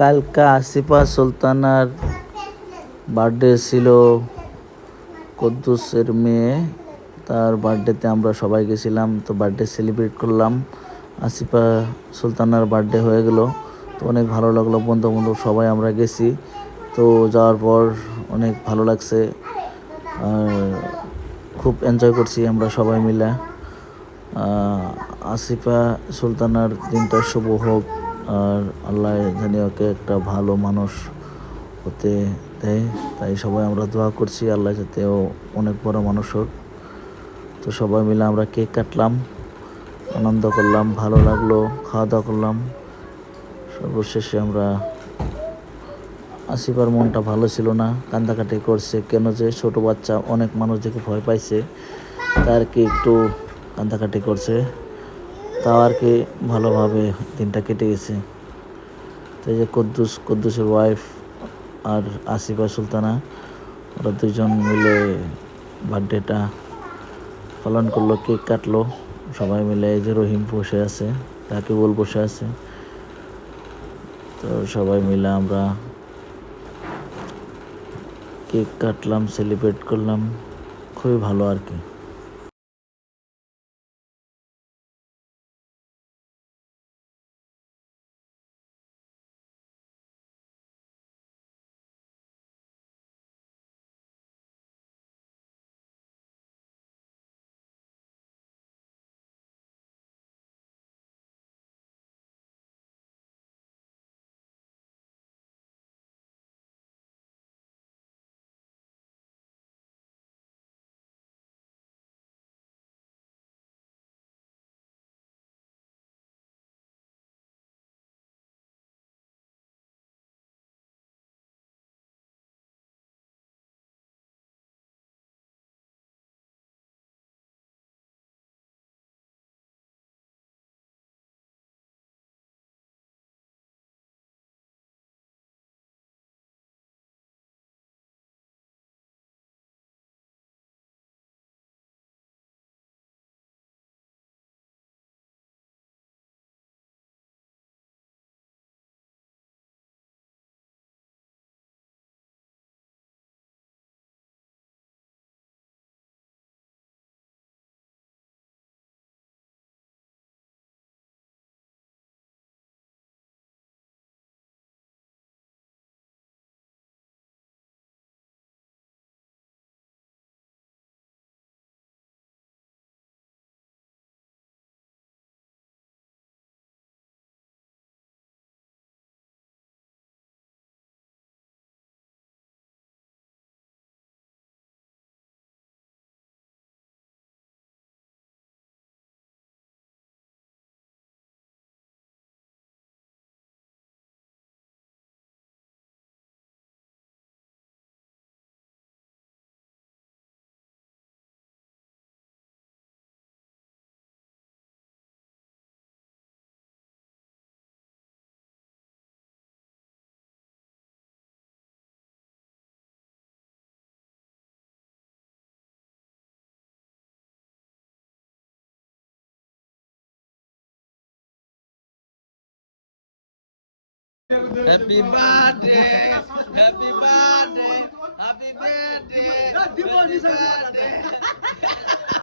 কালকা আসিফা সুলতানার বার্থডে ছিল। কুদ্দুসের মেয়ে, তার বার্থডেতে আমরা সবাই গেছিলাম, তো বার্থডে সেলিব্রেট করলাম। আসিফা সুলতানার বার্থডে হয়ে গেল, তো অনেক ভালো লাগলো। বন্ধু বান্ধব সবাই আমরা গেছি, তো যাওয়ার পর অনেক ভালো লাগছে আর খুব এনজয় করছি আমরা সবাই মিলে। আসিফা সুলতানার দিনটা শুভ হোক, আর আল্লাহ জানি ওকে একটা ভালো মানুষ হতে দেয়, তাই সবাই আমরা দোয়া করছি আল্লাহ যাতে ও অনেক বড় মানুষ হোক। তো সবাই মিলে আমরা কেক কাটলাম, আনন্দ করলাম, ভালো লাগলো, খাওয়া দাওয়া করলাম। সর্বশেষে আমরা আসিফার মনটা ভালো ছিল না, কান্দাকাটি করছে, কেন যে ছোট বাচ্চা, অনেক মানুষ দেখে ভয় পাইছে, তার কি একটু কান্দাকাটি করছে, তাও আর কি ভালোভাবে দিনটা কেটে গেছে। তো এই যে কুদ্দুসের ওয়াইফ আর আসিফা সুলতানা, ওরা দুজন মিলে বার্থডেটা পালন করলো, কেক কাটলো সবাই মিলে। এই যে রহিম বসে আছে, রাকিবুল বসে আছে, তো সবাই মিলে আমরা কেক কাটলাম, সেলিব্রেট করলাম, খুবই ভালো আর কি। Happy birthday, happy birthday, happy birthday, happy birthday.